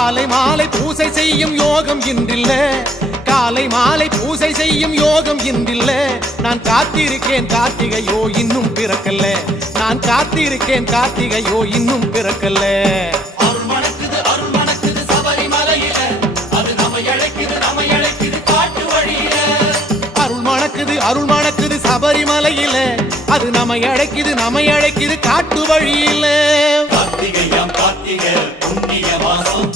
காலை மாலை பூசை செய்யும் யோகம் இன்றில்ல, காலை மாலை பூசை செய்யும் யோகம் இன்றில்ல. நான் காத்திருக்கேன் கார்த்திகையோ இன்னும் பிறக்கல்ல, நான் காத்திருக்கேன் கார்த்திகையோ இன்னும் பிறக்கல்ல. அருள் மணக்குது சபரிமலையில, அது நம்மை அழைக்குது காட்டு வழியில. அருள் மணக்குது சபரிமலையில, அது நம்மை அழைக்குது காட்டு வழியில. கார்த்திகை புண்ணிய மாசம்